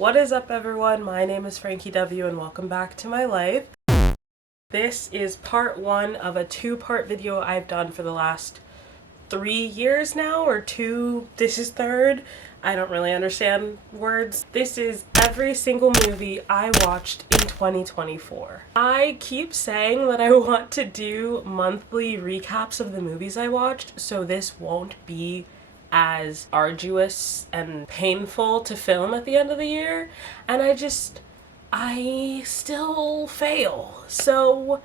What is up, everyone? My name is Frankie W and welcome back to my life. This is part one of a two-part video I've done for the last 3 years now, or two. This is third. I don't really understand words. This is every single movie I watched in 2024. I keep saying that I want to do monthly recaps of the movies I watched, so this won't be as arduous and painful to film at the end of the year, and I still fail. So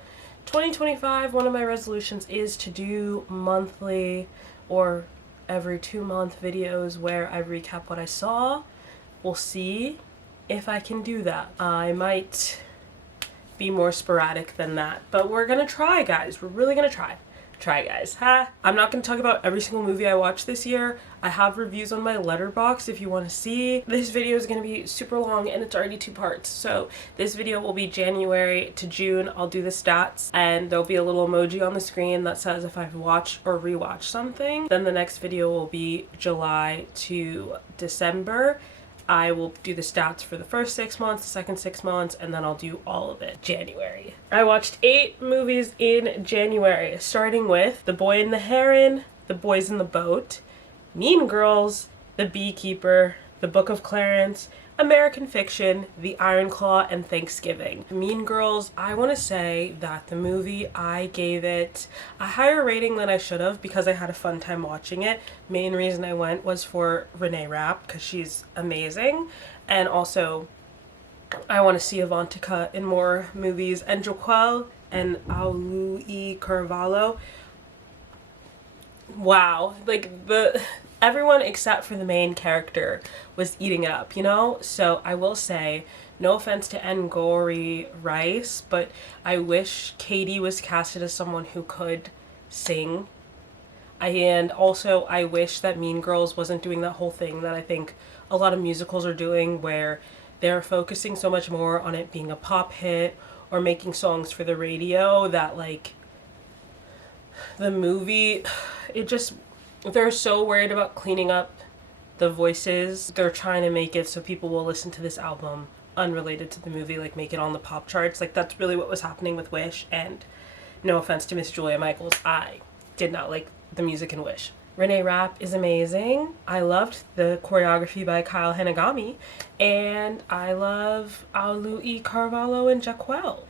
2025, one of my resolutions is to do monthly or every 2-month videos where I recap what I saw. We'll see if I can do that. I might be more sporadic than that, but we're gonna try, guys. We're really gonna try. Guys. I'm not going to talk about every single movie I watched this year. I have reviews on my Letterboxd if you want to see. This video is going to be super long and it's already 2 parts. So this video will be January to June. I'll do the stats and there'll be a little emoji on the screen that says if I've watched or rewatched something. Then the next video will be July to December. I will do the stats for the first 6 months, the second 6 months, and then I'll do all of it January. I watched 8 movies in January, starting with The Boy and the Heron, The Boys in the Boat, Mean Girls, The Beekeeper, The Book of Clarence, American Fiction, The Iron Claw, and Thanksgiving. Mean Girls, I want to say that the movie, I gave it a higher rating than I should have because I had a fun time watching it. Main reason I went was for Renee Rapp because she's amazing, and also I want to see Avantika in more movies, and Joquel and Aului Carvalho. Wow, like everyone except for the main character was eating it up, you know? So I will say, no offense to Ngori Rice, but I wish Katie was casted as someone who could sing. And also I wish that Mean Girls wasn't doing that whole thing that I think a lot of musicals are doing, where they're focusing so much more on it being a pop hit or making songs for the radio that, like, the movie, they're so worried about cleaning up the voices. They're trying to make it so people will listen to this album unrelated to the movie, like make it on the pop charts. Like, that's really what was happening with Wish, and no offense to Miss Julia Michaels, I did not like the music in Wish. Renee Rapp is amazing. I loved the choreography by Kyle Hanagami, and I love Aului Carvalho and Jaquel.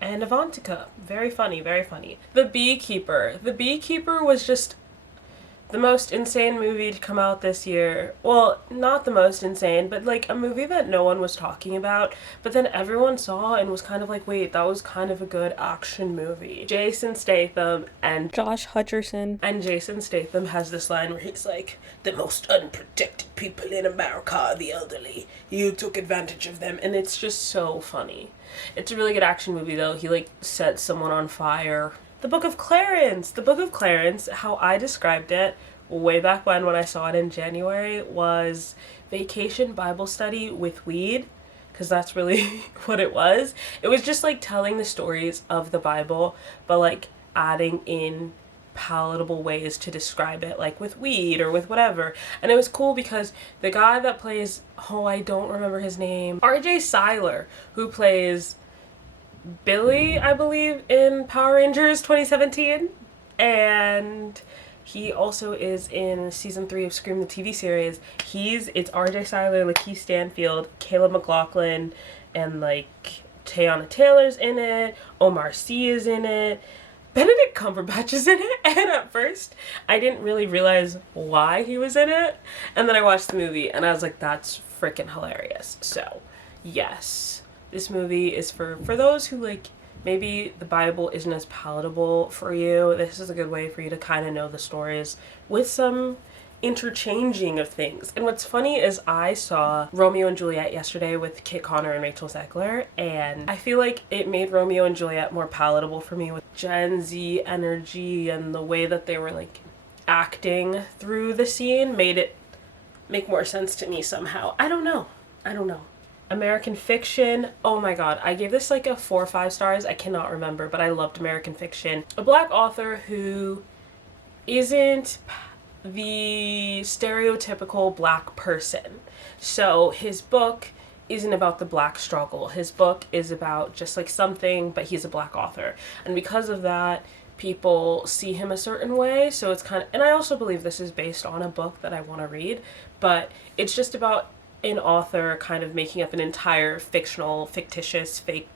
And Avantika. Very funny, very funny. The Beekeeper. The Beekeeper was just the most insane movie to come out this year. Well, not the most insane, but like a movie that no one was talking about, but then everyone saw and was kind of like, wait, that was kind of a good action movie. Jason Statham and Josh Hutcherson. And Jason Statham has this line where he's like, the most unprotected people in America are the elderly. You took advantage of them. And it's just so funny. It's a really good action movie though. He like sets someone on fire. The Book of Clarence. The Book of Clarence, how I described it way back when I saw it in January, was vacation Bible study with weed, because that's really what it was. It was just like telling the stories of the Bible, but like adding in palatable ways to describe it, like with weed or with whatever. And it was cool because the guy that plays, oh, I don't remember his name, RJ Seiler, who plays Billy, I believe, in Power Rangers 2017, and he also is in season 3 of Scream the TV series. It's RJ Seiler, Lakeith Stanfield, Caleb McLaughlin, and like Teyana Taylor's in it, Omar Sy is in it, Benedict Cumberbatch is in it, and at first I didn't really realize why he was in it, and then I watched the movie and I was like, that's freaking hilarious. So yes, this movie is for those who, like, maybe the Bible isn't as palatable for you. This is a good way for you to kind of know the stories with some interchanging of things. And what's funny is I saw Romeo and Juliet yesterday with Kit Connor and Rachel Zegler, and I feel like it made Romeo and Juliet more palatable for me with Gen Z energy, and the way that they were like acting through the scene made it make more sense to me somehow. I don't know. American Fiction, oh my god, I gave this like a 4 or 5 stars. I cannot remember, but I loved American Fiction. A black author who isn't the stereotypical black person. So his book isn't about the black struggle. His book is about just like something, but he's a black author. And because of that, people see him a certain way. So it's kind of, and I also believe this is based on a book that I want to read, but it's just about an author kind of making up an entire fictional, fictitious, fake,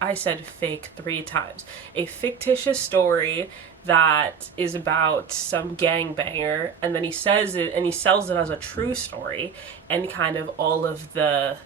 I said fake 3 times, a fictitious story that is about some gangbanger, and then he says it and he sells it as a true story, and kind of all of the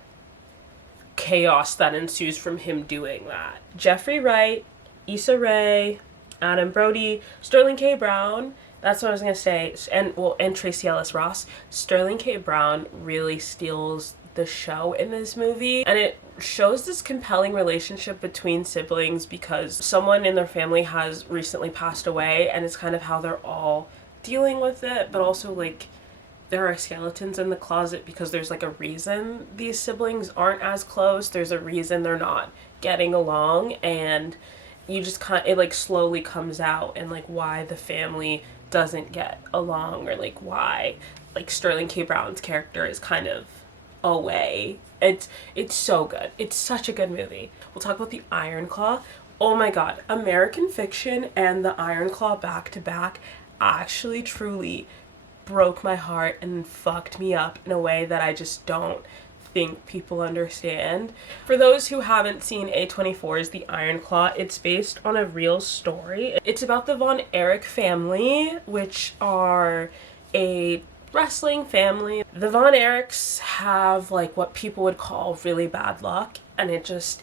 chaos that ensues from him doing that. Jeffrey Wright, Issa Rae, Adam Brody, Sterling K. Brown, that's what I was gonna say, and Tracee Ellis Ross. Sterling K. Brown really steals the show in this movie, and it shows this compelling relationship between siblings because someone in their family has recently passed away, and it's kind of how they're all dealing with it, but also like there are skeletons in the closet because there's like a reason these siblings aren't as close. There's a reason they're not getting along, and you just it like slowly comes out, and like why the family doesn't get along, or like why like Sterling K. Brown's character is kind of away. It's so good. It's such a good movie. We'll talk about the Iron Claw. Oh my god, American Fiction and the Iron Claw back to back actually truly broke my heart and fucked me up in a way that I just don't think people understand. For those who haven't seen A24's The Iron Claw, it's based on a real story. It's about the Von Erich family, which are a wrestling family. The Von Erichs have like what people would call really bad luck, and it's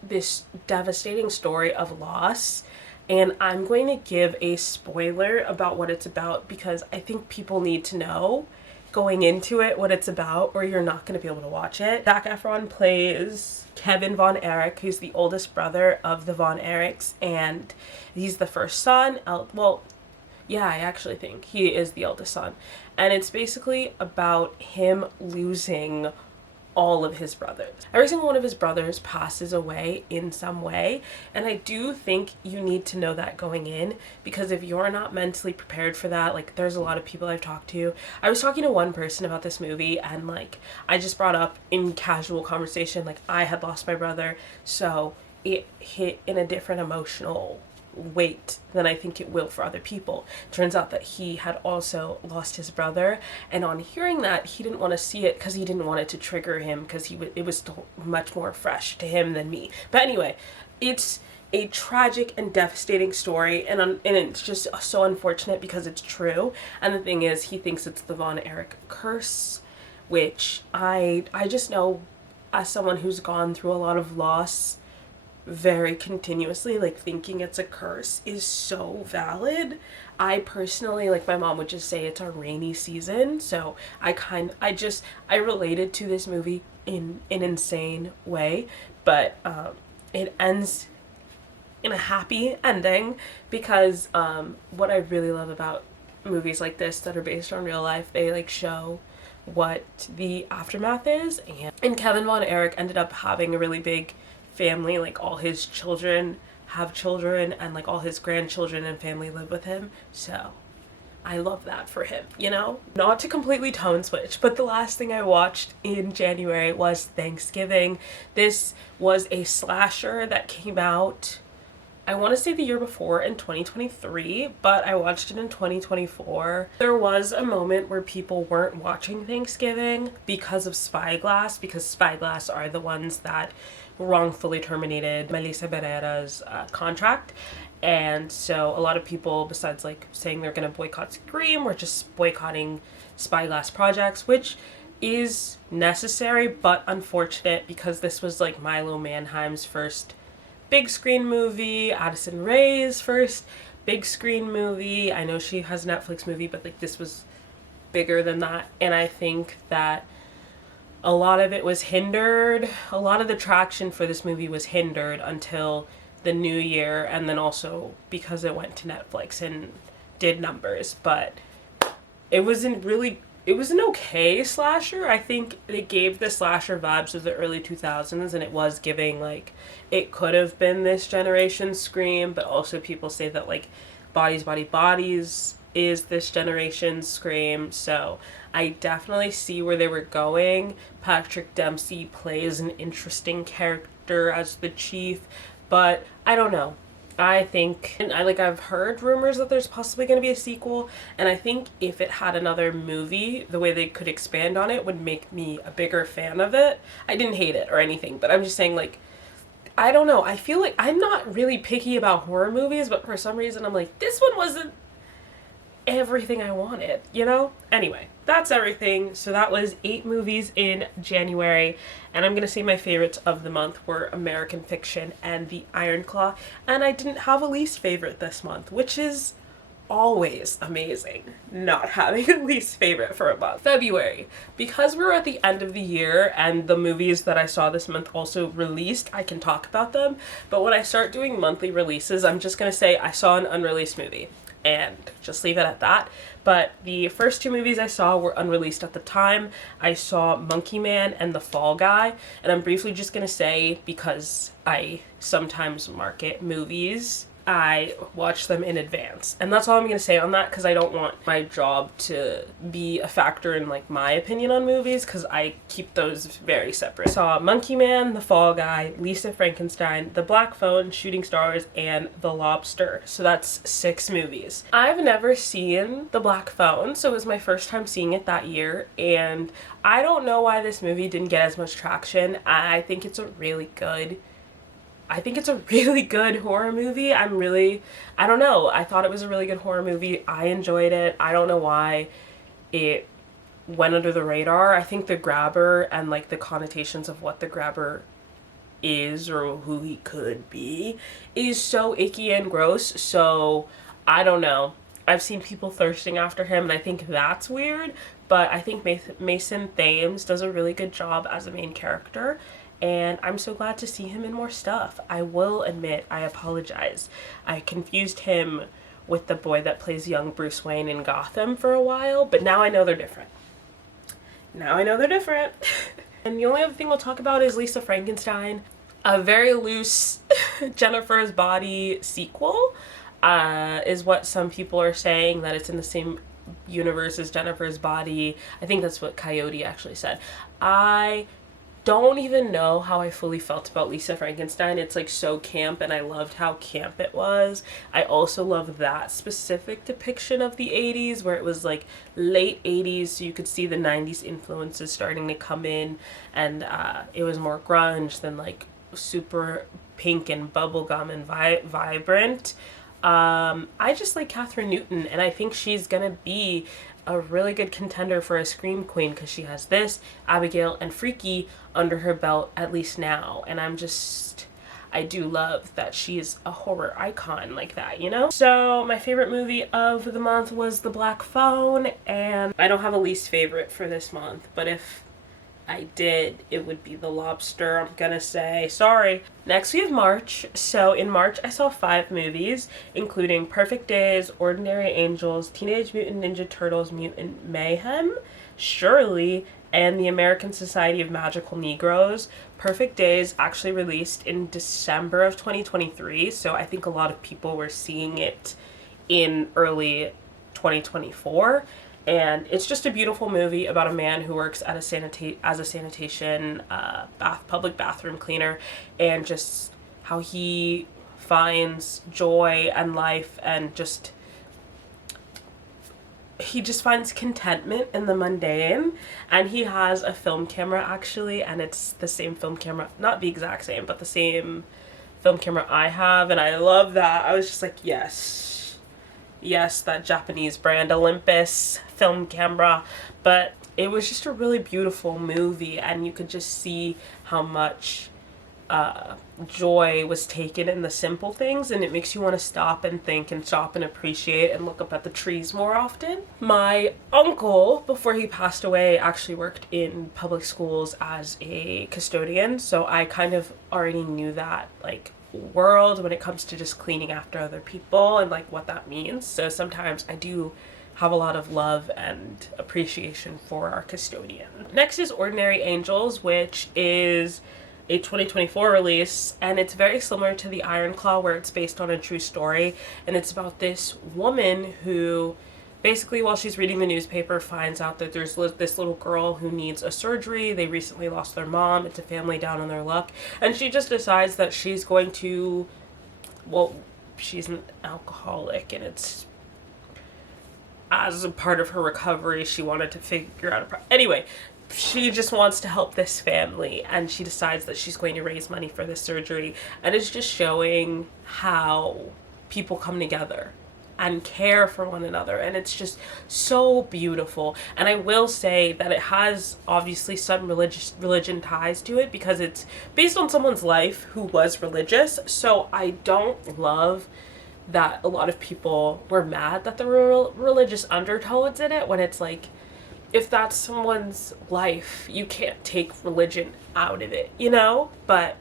this devastating story of loss. And I'm going to give a spoiler about what it's about because I think people need to know going into it what it's about, or you're not going to be able to watch it. Zac Efron plays Kevin Von Erich, who's the oldest brother of the Von Erichs, and he's the first son. Yeah, I actually think he is the eldest son. And it's basically about him losing all of his brothers. Every single one of his brothers passes away in some way, and I do think you need to know that going in, because if you're not mentally prepared for that, like there's a lot of people I've talked to. I was talking to one person about this movie, and like I just brought up in casual conversation like I had lost my brother, so it hit in a different emotional weight than I think it will for other people. Turns out that he had also lost his brother, and on hearing that, he didn't want to see it because he didn't want it to trigger him, because it was still much more fresh to him than me. But anyway, it's a tragic and devastating story, and it's just so unfortunate because it's true. And the thing is, he thinks it's the Von Erich curse, which I just know, as someone who's gone through a lot of loss very continuously, like thinking it's a curse is so valid. I personally, like my mom would just say it's a rainy season, so I related to this movie in an insane way, but it ends in a happy ending because what I really love about movies like this that are based on real life, they like show what the aftermath is, and Kevin Von Erich ended up having a really big family, like all his children have children, and like all his grandchildren and family live with him, so I love that for him, you know? Not to completely tone switch, but the last thing I watched in January was Thanksgiving. This was a slasher that came out, I want to say the year before, in 2023, but I watched it in 2024. There was a moment where people weren't watching Thanksgiving because of Spyglass, because Spyglass are the ones that wrongfully terminated Melissa Barrera's contract. And so a lot of people, besides like saying they're going to boycott Scream, were just boycotting Spyglass projects, which is necessary but unfortunate because this was like Milo Manheim's first big screen movie, Addison Rae's first big screen movie. I know she has a Netflix movie, but like this was bigger than that, and I think that a lot of it was hindered. A lot of the traction for this movie was hindered until the new year, and then also because it went to Netflix and did numbers. But it was an okay slasher. I think it gave the slasher vibes of the early 2000s, and it was giving like, it could have been this generation's Scream, but also people say that like Bodies, Bodies is this generation's Scream, so I definitely see where they were going. Patrick Dempsey plays an interesting character as the chief, but I don't know. I think, and I've heard rumors that there's possibly going to be a sequel, and I think if it had another movie, the way they could expand on it would make me a bigger fan of it. I didn't hate it or anything, but I'm just saying, like, I don't know. I feel like I'm not really picky about horror movies, but for some reason I'm like, this one wasn't everything I wanted, you know? Anyway, that's everything. So that was 8 movies in January, and I'm gonna say my favorites of the month were American Fiction and The Iron Claw, and I didn't have a least favorite this month, which is always amazing, not having a least favorite for a month. February, because we're at the end of the year and the movies that I saw this month also released, I can talk about them, but when I start doing monthly releases, I'm just gonna say I saw an unreleased movie and just leave it at that. But the first 2 movies I saw were unreleased at the time. I saw Monkey Man and The Fall Guy, and I'm briefly just gonna say, because I sometimes market movies, I watch them in advance. And that's all I'm gonna say on that, because I don't want my job to be a factor in like my opinion on movies, because I keep those very separate. I saw Monkey Man, The Fall Guy, Lisa Frankenstein, The Black Phone, Shooting Stars, and The Lobster. So that's 6 movies. I've never seen The Black Phone, so it was my first time seeing it that year, and I don't know why this movie didn't get as much traction. I think it's a really good horror movie. I don't know. I thought it was a really good horror movie. I enjoyed it. I don't know why it went under the radar. I think the grabber and like the connotations of what the grabber is or who he could be is so icky and gross. So I don't know. I've seen people thirsting after him, and I think that's weird, but I think Mason Thames does a really good job as a main character, and I'm so glad to see him in more stuff. I will admit, I apologize. I confused him with the boy that plays young Bruce Wayne in Gotham for a while, but now I know they're different. And the only other thing we'll talk about is Lisa Frankenstein, a very loose Jennifer's Body sequel, is what some people are saying, that it's in the same universe as Jennifer's Body. I think that's what Coyote actually said. I don't even know how I fully felt about Lisa Frankenstein. It's like so camp, and I loved how camp it was. I also love that specific depiction of the 80s, where it was like late 80s, so you could see the 90s influences starting to come in, and it was more grunge than like super pink and bubblegum and vibrant. I just like Catherine Newton, and I think she's gonna be a really good contender for a Scream Queen, because she has this, Abigail, and Freaky under her belt, at least now. And I do love that she's a horror icon like that, you know? So my favorite movie of the month was The Black Phone, and I don't have a least favorite for this month, but if I did, it would be The Lobster, I'm gonna say. Sorry. Next we have March. So in March I saw 5 movies, including Perfect Days, Ordinary Angels, Teenage Mutant Ninja Turtles Mutant Mayhem, Shirley, and The American Society of Magical Negroes. Perfect Days actually released in December of 2023, so I think a lot of people were seeing it in early 2024. And it's just a beautiful movie about a man who works at as a sanitation public bathroom cleaner, and just how he finds joy and life, and he just finds contentment in the mundane. And he has a film camera actually, and it's the same film camera, not the exact same, but the same film camera I have, and I love that. I was just like, yes, that Japanese brand Olympus film camera. But it was just a really beautiful movie, and you could just see how much joy was taken in the simple things, and it makes you want to stop and think and stop and appreciate and look up at the trees more often. My uncle, before he passed away, actually worked in public schools as a custodian, so I kind of already knew that like world when it comes to just cleaning after other people and like what that means. So sometimes I do have a lot of love and appreciation for our custodian. Next is Ordinary Angels, which is a 2024 release, and it's very similar to The Iron Claw, where it's based on a true story, and it's about this woman who basically while she's reading the newspaper finds out that there's this little girl who needs a surgery. They recently lost their mom. It's a family down on their luck. And she just decides that she's going to, well, she's an alcoholic, and it's as a part of her recovery, she wanted to figure out anyway, she just wants to help this family, and she decides that she's going to raise money for this surgery. And it's just showing how people come together and care for one another, and it's just so beautiful. And I will say that it has obviously some religion ties to it, because it's based on someone's life who was religious. So I don't love that a lot of people were mad that there were religious undertones in it, when it's like, if that's someone's life, you can't take religion out of it, you know? But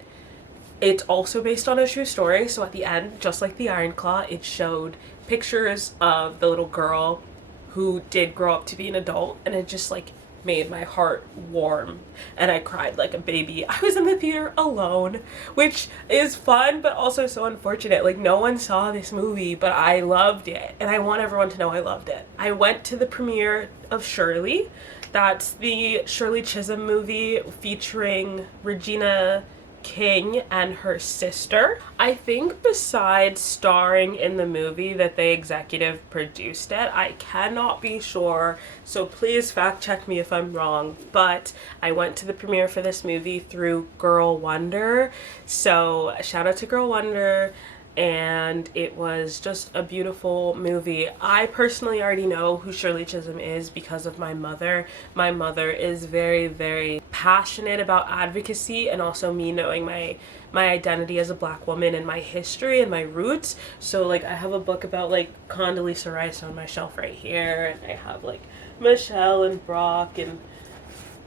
it's also based on a true story. So at the end, just like the Iron Claw, it showed pictures of the little girl who did grow up to be an adult, and it just like made my heart warm, and I cried like a baby. I was in the theater alone, which is fun but also so unfortunate. Like, no one saw this movie, but I loved it, and I want everyone to know I loved it. I went to the premiere of Shirley. That's the Shirley Chisholm movie featuring Regina King and her sister. I think besides starring in the movie that they executive produced it. I cannot be sure, so please fact check me if I'm wrong, but I went to the premiere for this movie through Girl Wonder, so shout out to Girl Wonder. And it was just a beautiful movie. I personally already know who Shirley Chisholm is because of my mother. My mother is very, very passionate about advocacy, and also me knowing my identity as a Black woman and my history and my roots. So like, I have a book about like Condoleezza Rice on my shelf right here, and I have like Michelle and Brock, and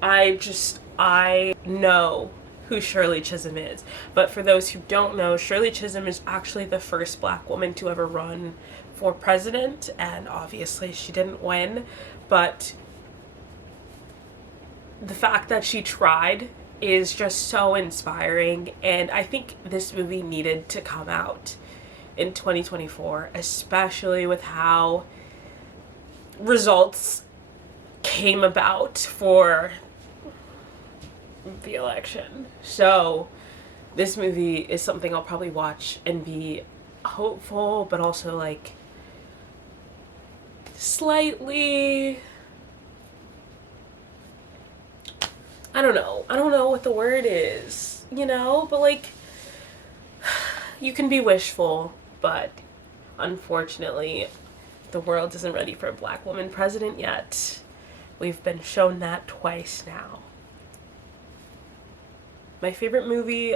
I know who Shirley Chisholm is. But for those who don't know, Shirley Chisholm is actually the first Black woman to ever run for president, and obviously she didn't win, but the fact that she tried is just so inspiring. And I think this movie needed to come out in 2024, especially with how results came about for the election. So this movie is something I'll probably watch and be hopeful, but also like slightly, I don't know what the word is, you know, but like, you can be wishful, but unfortunately the world isn't ready for a Black woman president yet. We've been shown that twice now. My favorite movie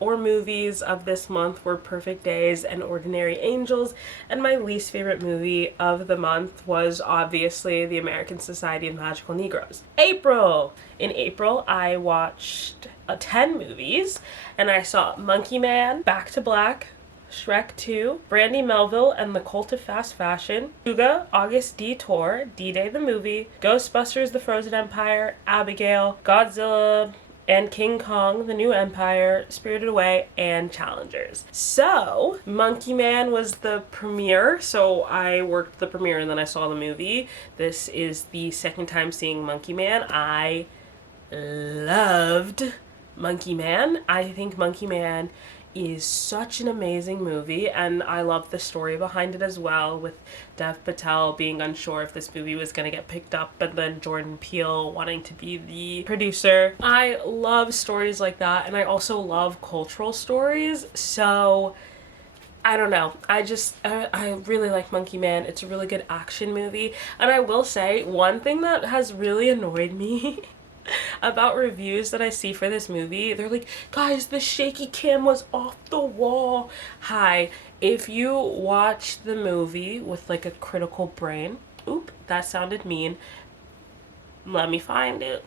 or movies of this month were Perfect Days and Ordinary Angels, and my least favorite movie of the month was obviously The American Society of Magical Negroes. In April, I watched 10 movies, and I saw Monkey Man, Back to Black, Shrek 2, Brandy Melville and the Cult of Fast Fashion, Huga, August Detour, D-Day the Movie, Ghostbusters The Frozen Empire, Abigail, Godzilla and King Kong, The New Empire, Spirited Away, and Challengers. So, Monkey Man was the premiere, so I worked the premiere and then I saw the movie. This is the second time seeing Monkey Man. I loved Monkey Man. I think Monkey Man is such an amazing movie, and I love the story behind it as well, with Dev Patel being unsure if this movie was going to get picked up, but then Jordan Peele wanting to be the producer. I love stories like that, and I also love cultural stories, so I don't know. I really like Monkey Man. It's a really good action movie, and I will say one thing that has really annoyed me about reviews that I see for this movie, they're like, guys, the shaky cam was off the wall. Hi, if you watch the movie with like a critical brain, oop, that sounded mean, let me find it.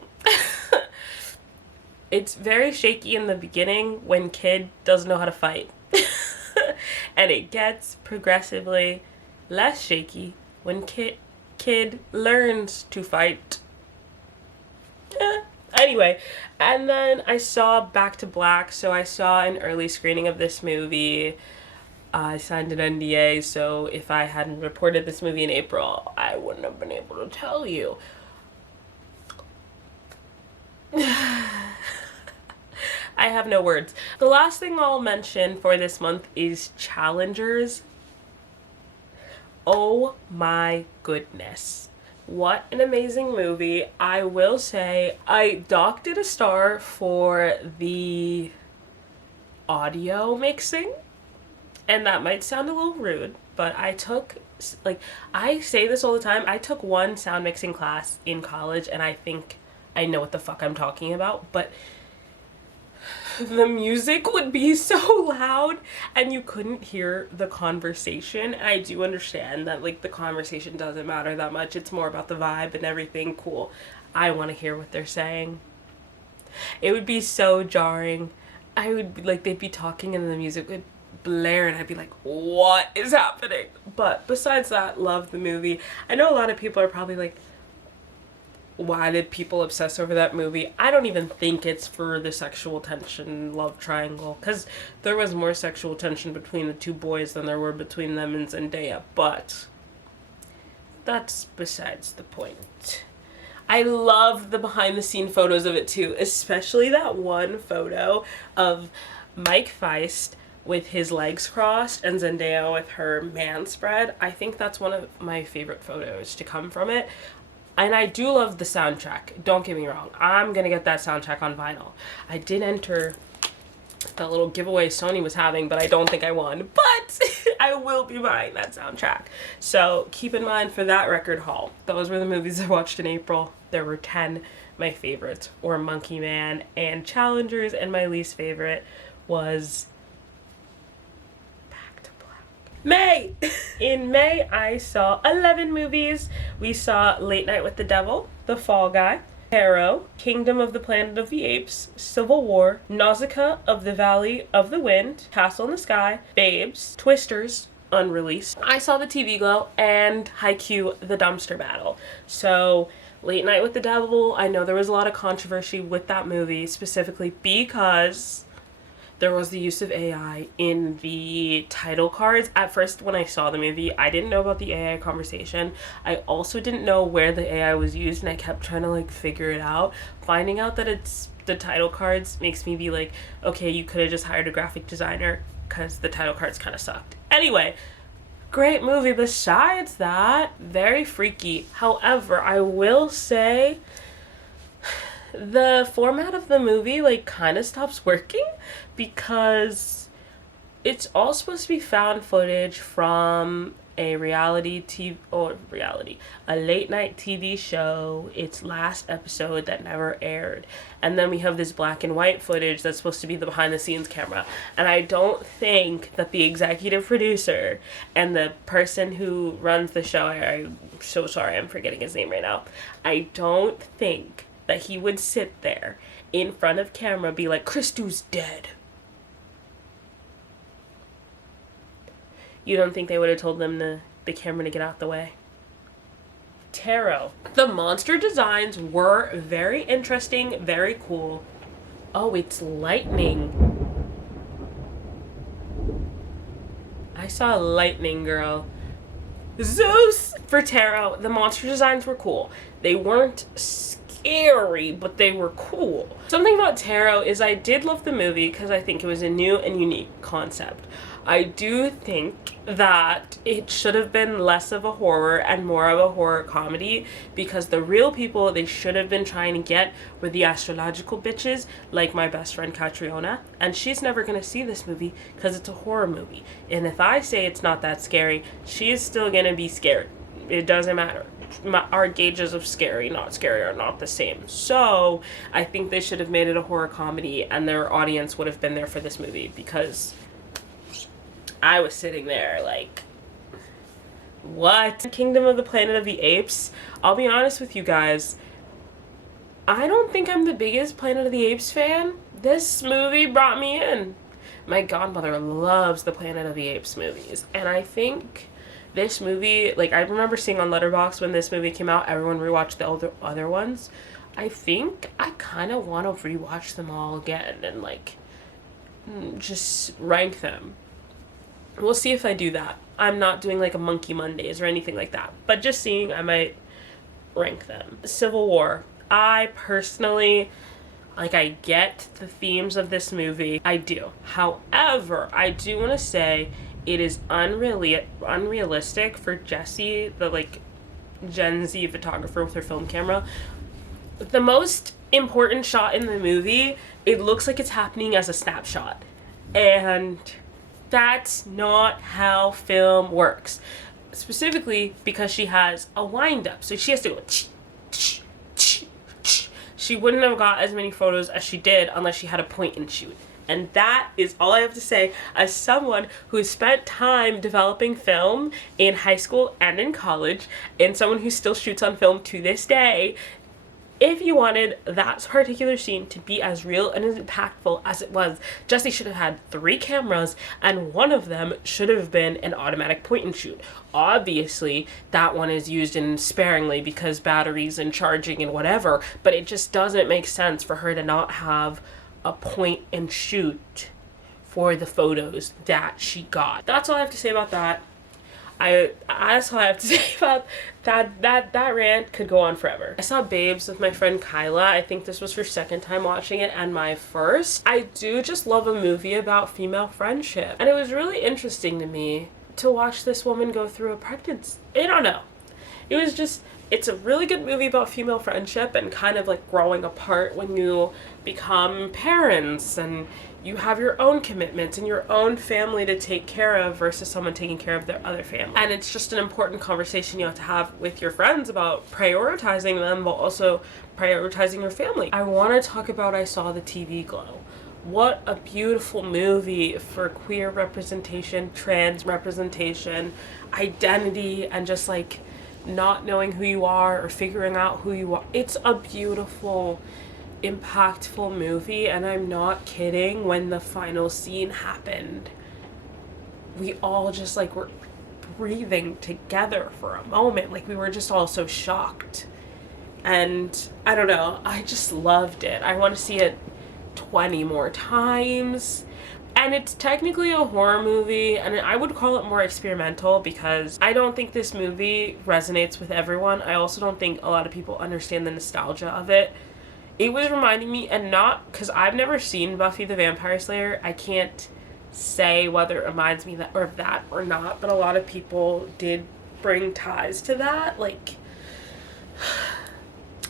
It's very shaky in the beginning when Kid doesn't know how to fight. And it gets progressively less shaky when Kid learns to fight. Anyway, and then I saw Back to Black, so I saw an early screening of this movie. I signed an NDA, so if I hadn't reported this movie in April, I wouldn't have been able to tell you. I have no words. The last thing I'll mention for this month is Challengers. Oh my goodness. What an amazing movie. I will say I docked it a star for the audio mixing. And that might sound a little rude, but I say this all the time, I took one sound mixing class in college and I think I know what the fuck I'm talking about, but the music would be so loud and you couldn't hear the conversation. And I do understand that like the conversation doesn't matter that much. It's more about the vibe and everything. Cool. I want to hear what they're saying. It would be so jarring. I would be like, they'd be talking and the music would blare and I'd be like, what is happening? But besides that, love the movie. I know a lot of people are probably like, why did people obsess over that movie? I don't even think it's for the sexual tension love triangle, because there was more sexual tension between the two boys than there were between them and Zendaya, but that's besides the point. I love the behind the scene photos of it too, especially that one photo of Mike Feist with his legs crossed and Zendaya with her man spread. I think that's one of my favorite photos to come from it. And I do love the soundtrack. Don't get me wrong. I'm gonna get that soundtrack on vinyl. I did enter that little giveaway Sony was having, but I don't think I won. But I will be buying that soundtrack. So keep in mind for that record haul. Those were the movies I watched in April. There were 10. My favorites were Monkey Man and Challengers, and my least favorite was May. In May, I saw 11 movies. We saw Late Night with the Devil, The Fall Guy, Arrow, Kingdom of the Planet of the Apes, Civil War, Nausicaa of the Valley of the Wind, Castle in the Sky, Babes, Twisters, unreleased. I saw The TV Glow, and Haikyuu, The Dumpster Battle. So, Late Night with the Devil, I know there was a lot of controversy with that movie, specifically because there was the use of AI in the title cards. At first, when I saw the movie, I didn't know about the AI conversation. I also didn't know where the AI was used, and I kept trying to like figure it out. Finding out that it's the title cards makes me be like, okay, you could have just hired a graphic designer because the title cards kind of sucked. Anyway, great movie. Besides that, very freaky. However, I will say the format of the movie like kind of stops working because it's all supposed to be found footage from a a late night TV show, its last episode that never aired. And then we have this black and white footage that's supposed to be the behind the scenes camera. And I don't think that the executive producer and the person who runs the show, I'm so sorry, I'm forgetting his name right now. I don't think that he would sit there in front of camera be like, Christu's dead. You don't think they would have told them the camera to get out the way? Tarot. The monster designs were very interesting, very cool. Oh, it's lightning. I saw lightning, girl. Zeus! For tarot, the monster designs were cool. They weren't scary, but they were cool. Something about tarot is I did love the movie because I think it was a new and unique concept. I do think that it should have been less of a horror and more of a horror comedy, because the real people they should have been trying to get were the astrological bitches like my best friend Catriona, and she's never gonna see this movie because it's a horror movie. And if I say it's not that scary, she's still gonna be scared. It doesn't matter. Our gauges of scary, not scary are not the same. So I think they should have made it a horror comedy and their audience would have been there for this movie, because I was sitting there like, what? Kingdom of the Planet of the Apes. I'll be honest with you guys. I don't think I'm the biggest Planet of the Apes fan. This movie brought me in. My godmother loves the Planet of the Apes movies. And I think this movie, like I remember seeing on Letterboxd when this movie came out, everyone rewatched the other ones. I think I kind of want to rewatch them all again and like just rank them. We'll see if I do that. I'm not doing like a Monkey Mondays or anything like that, but just seeing, I might rank them. Civil War. I personally, like, I get the themes of this movie. I do. However, I do want to say it is unrealistic for Jessie, the like Gen Z photographer with her film camera. The most important shot in the movie, it looks like it's happening as a snapshot. And that's not how film works. Specifically because she has a wind up. So she has to go she wouldn't have got as many photos as she did unless she had a point and shoot. And that is all I have to say as someone who has spent time developing film in high school and in college, and someone who still shoots on film to this day. If you wanted that particular scene to be as real and as impactful as it was, Jessie should have had 3 cameras, and one of them should have been an automatic point and shoot. Obviously, that one is used in sparingly because batteries and charging and whatever, but it just doesn't make sense for her to not have a point and shoot for the photos that she got. That's all I have to say about that. That's all I have to say about that rant. Could go on forever. I saw Babes with my friend Kyla. I think this was her second time watching it and my first. I do just love a movie about female friendship. And it was really interesting to me to watch this woman go through a pregnancy. I don't know. It was just, it's a really good movie about female friendship and kind of like growing apart when you become parents and you have your own commitments and your own family to take care of versus someone taking care of their other family. And it's just an important conversation you have to have with your friends about prioritizing them while also prioritizing your family. I want to talk about I Saw the TV Glow. What a beautiful movie for queer representation, trans representation, identity, and just like not knowing who you are or figuring out who you are. It's a beautiful, impactful movie, and I'm not kidding. When the final scene happened, we all just like were breathing together for a moment. Like we were just all so shocked. And I don't know, I just loved it. I want to see it 20 more times. And it's technically a horror movie, and I would call it more experimental because I don't think this movie resonates with everyone. I also don't think a lot of people understand the nostalgia of it. It was reminding me, and not because I've never seen Buffy the Vampire Slayer, I can't say whether it reminds me of that or not, but a lot of people did bring ties to that. Like,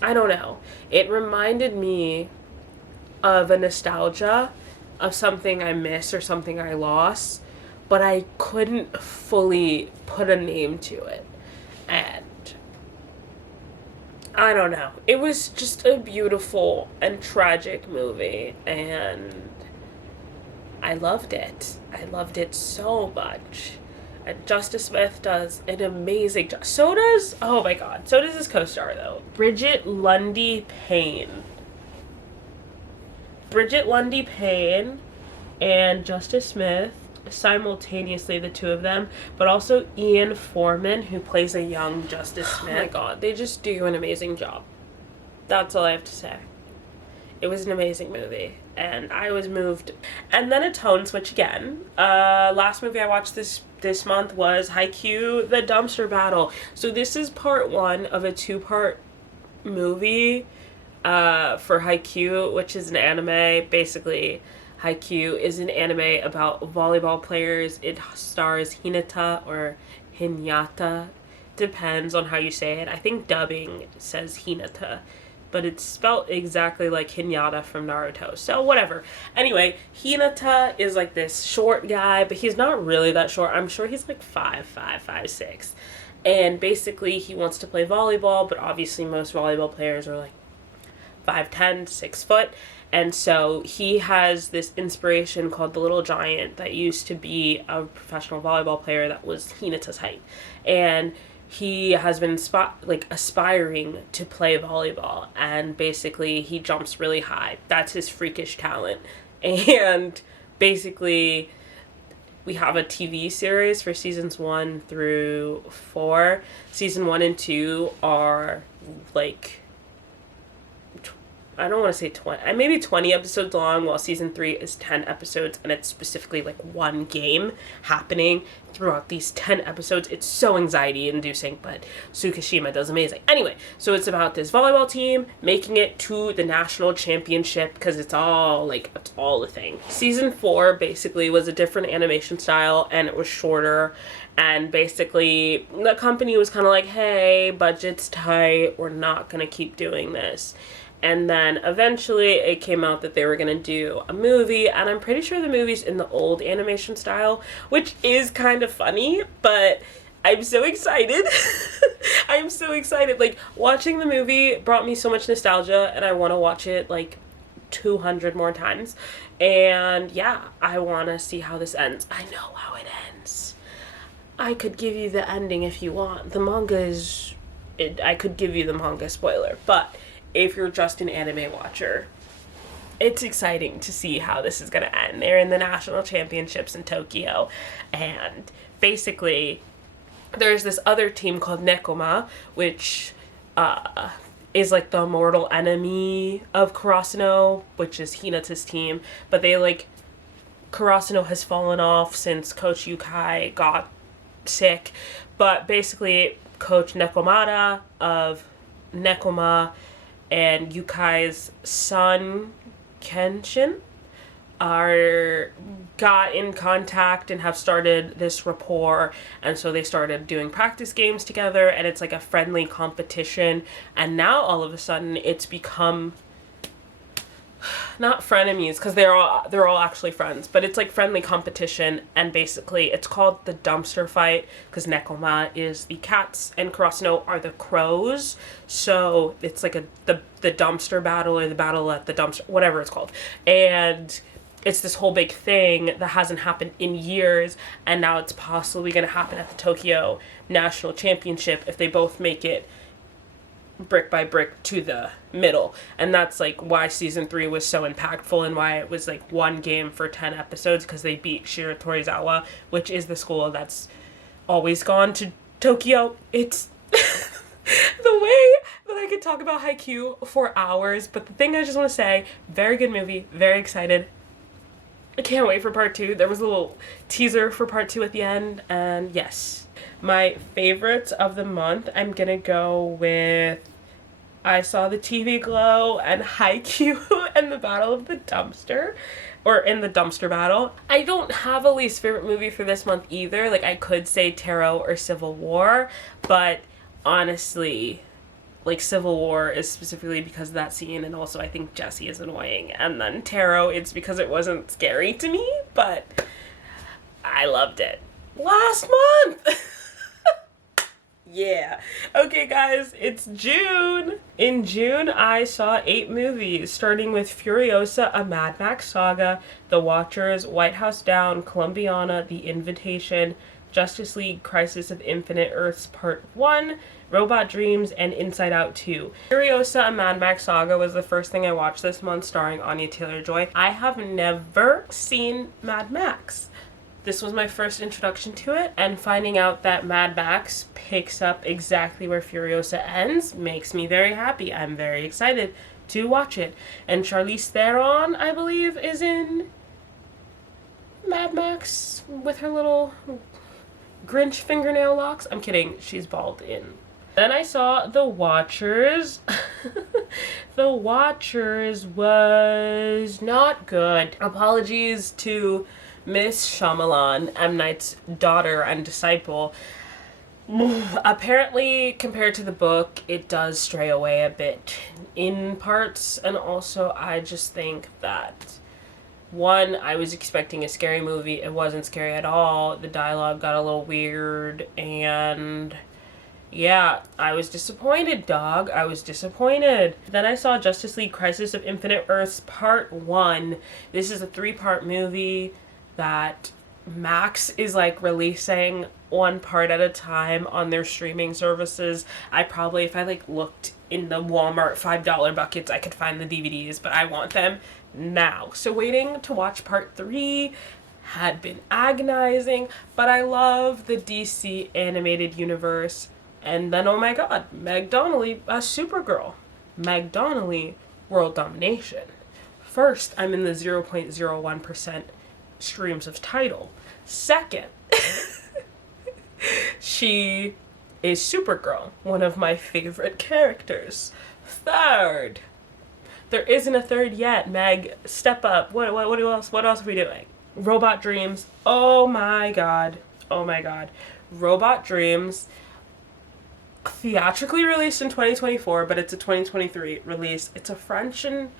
I don't know. It reminded me of a nostalgia of something I miss or something I lost, but I couldn't fully put a name to it. And I don't know. It was just a beautiful and tragic movie, and I loved it. I loved it so much. And Justice Smith does an amazing job. So does, oh my god, so does his co-star though. Bridget Lundy Payne. Bridget Lundy Payne and Justice Smith, simultaneously, the two of them, but also Ian Foreman, who plays a young Justice Smith. Oh my god, they just do an amazing job. That's all I have to say. It was an amazing movie, and I was moved. And then a tone switch again. Last movie I watched this month was Haikyuu: The Dumpster Battle. So this is part 1 of a 2-part movie for Haikyuu, which is an anime. Basically, Haikyuu is an anime about volleyball players. It stars Hinata or Hinata, depends on how you say it. I think dubbing says Hinata, but it's spelled exactly like Hinata from Naruto, so whatever. Anyway, Hinata is like this short guy, but he's not really that short. I'm sure he's like 5'6". And basically he wants to play volleyball, but obviously most volleyball players are like 5'10", 6 foot. And so he has this inspiration called the Little Giant that used to be a professional volleyball player that was Hinata's height. And he has been aspiring to play volleyball, and basically he jumps really high. That's his freakish talent. And basically we have a TV series for seasons 1 through 4. Season 1 and 2 are like, I don't want to say 20, maybe 20 episodes long, while season 3 is 10 episodes, and it's specifically like one game happening throughout these 10 episodes. It's so anxiety inducing, but Tsukishima does amazing. Anyway, so it's about this volleyball team making it to the national championship, because it's all a thing. Season 4 basically was a different animation style, and it was shorter, and basically the company was kind of like, hey, budget's tight, we're not gonna keep doing this. And then eventually it came out that they were going to do a movie, and I'm pretty sure the movie's in the old animation style, which is kind of funny, but I'm so excited. I'm so excited. Like, watching the movie brought me so much nostalgia, and I want to watch it like 200 more times. And yeah, I want to see how this ends. I know how it ends. I could give you the ending if you want. The manga is... I could give you the manga spoiler, but if you're just an anime watcher, it's exciting to see how this is going to end. They're in the national championships in Tokyo, and basically there's this other team called Nekoma, which is like the mortal enemy of Karasuno, which is Hinata's team, but Karasuno has fallen off since Coach Yukai got sick, but basically Coach Nekomata of Nekoma and Yukai's son, Kenshin, got in contact and have started this rapport, and so they started doing practice games together, and it's like a friendly competition, and now all of a sudden it's become not frenemies, because they're all actually friends, but it's like friendly competition, and basically it's called the dumpster fight, because Nekoma is the cats and Karasuno are the crows, so it's like the dumpster battle, or the battle at the dumpster, whatever it's called, and it's this whole big thing that hasn't happened in years, and now it's possibly going to happen at the Tokyo National Championship if they both make it brick by brick to the middle. And that's like why season 3 was so impactful, and why it was like one game for 10 episodes, because they beat Shiratorizawa, which is the school that's always gone to Tokyo. It's the way that I could talk about Haikyuu for hours, but the thing I just want to say, very good movie, very excited. I can't wait for part 2. There was a little teaser for part 2 at the end, and yes. My favorites of the month, I'm gonna go with I Saw the TV Glow and Haikyuu and the Battle of the Dumpster, or in the dumpster battle. I don't have a least favorite movie for this month either. Like, I could say Taro or Civil War, but honestly, like, Civil War is specifically because of that scene, and also I think Jessie is annoying, and then Taro, it's because it wasn't scary to me, but I loved it. Last month! Yeah. Okay, guys, it's June. In June, I saw 8 movies, starting with Furiosa, a Mad Max saga, The Watchers, White House Down, Columbiana, The Invitation, Justice League Crisis of Infinite Earths Part 1, Robot Dreams, and Inside Out 2. Furiosa, a Mad Max saga was the first thing I watched this month, starring Anya Taylor-Joy. I have never seen Mad Max. This was my first introduction to it, and finding out that Mad Max picks up exactly where Furiosa ends makes me very happy. I'm very excited to watch it. And Charlize Theron, I believe, is in Mad Max with her little Grinch fingernail locks. I'm kidding, she's bald in. Then I saw The Watchers. The Watchers was not good. Apologies to Miss Shyamalan, M. Night's daughter and disciple. Apparently, compared to the book, it does stray away a bit in parts, and also I just think that, one, I was expecting a scary movie. It wasn't scary at all. The dialogue got a little weird, and yeah, I was disappointed, dog. I was disappointed. Then I saw Justice League Crisis of Infinite Earths Part 1. This is a 3-part movie that Max is like releasing one part at a time on their streaming services. If I like looked in the Walmart $5 buckets, I could find the DVDs, but I want them now. So waiting to watch part 3 had been agonizing, but I love the DC animated universe. And then, oh my god, Meg Donnelly as Supergirl. Meg Donnelly world domination. First, I'm in the 0.01% streams of Tidal. Second, she is Supergirl, one of my favorite characters. Third, there isn't a third yet. Meg, step up. What else are we doing? Robot Dreams. Oh my god. Oh my god. Robot Dreams, theatrically released in 2024, but it's a 2023 release. It's a French and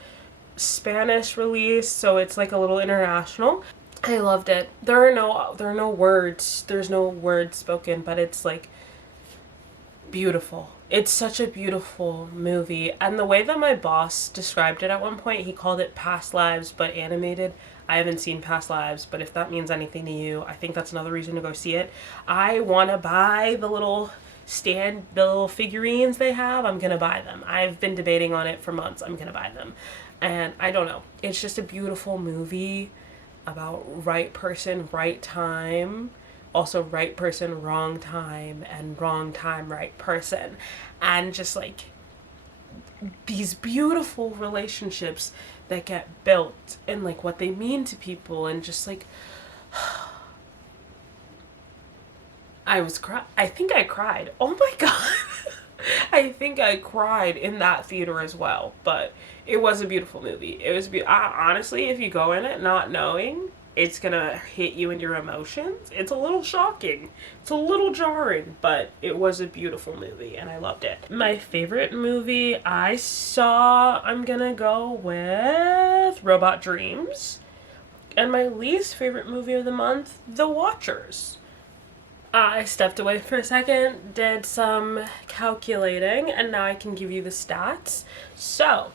Spanish release, so it's like a little international. I loved it. There are no words. There's no words spoken, but it's like beautiful. It's such a beautiful movie. And the way that my boss described it at one point, he called it Past Lives but animated. I haven't seen Past Lives, but if that means anything to you, I think that's another reason to go see it. I want to buy the little figurines they have. I'm gonna buy them. I've been debating on it for months. I'm gonna buy them. And I don't know. It's just a beautiful movie about right person, right time. Also right person, wrong time, and wrong time, right person. And just like these beautiful relationships that get built and like what they mean to people, and just like I think I cried. Oh my god. I think I cried in that theater as well, but it was a beautiful movie. It was honestly, if you go in it not knowing it's gonna hit you in your emotions, it's a little shocking. It's a little jarring, but it was a beautiful movie and I loved it. My favorite movie I saw, I'm gonna go with Robot Dreams. And my least favorite movie of the month, The Watchers. I stepped away for a second, did some calculating, and now I can give you the stats. So,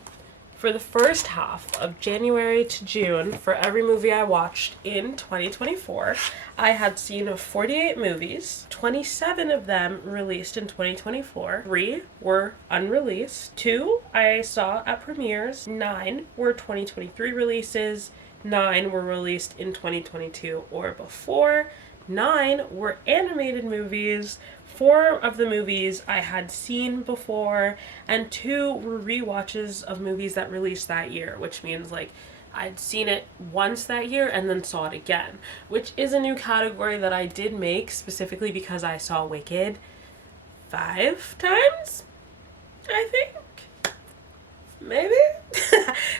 for the first half of January to June, for every movie I watched in 2024, I had seen 48 movies. 27 of them released in 2024. 3 were unreleased. 2 I saw at premieres. 9 were 2023 releases. 9 were released in 2022 or before. 9 were animated movies. 4 of the movies I had seen before, and 2 were rewatches of movies that released that year, which means like I'd seen it once that year and then saw it again, which is a new category that I did make specifically because I saw Wicked 5 times, I think. Maybe?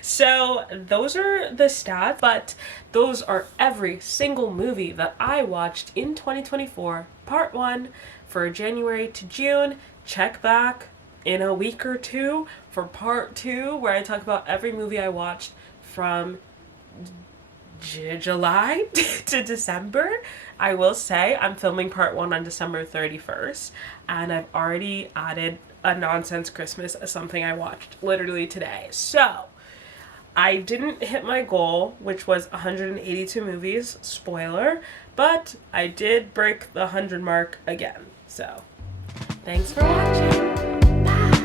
So those are the stats, but those are every single movie that I watched in 2024, part 1 for January to June. Check back in a week or two for part 2, where I talk about every movie I watched from July to December. I will say I'm filming part 1 on December 31st, and I've already added A Nonsense Christmas as something I watched literally today. So I didn't hit my goal, which was 182 movies, spoiler, but I did break the 100 mark again. So thanks for watching. Bye.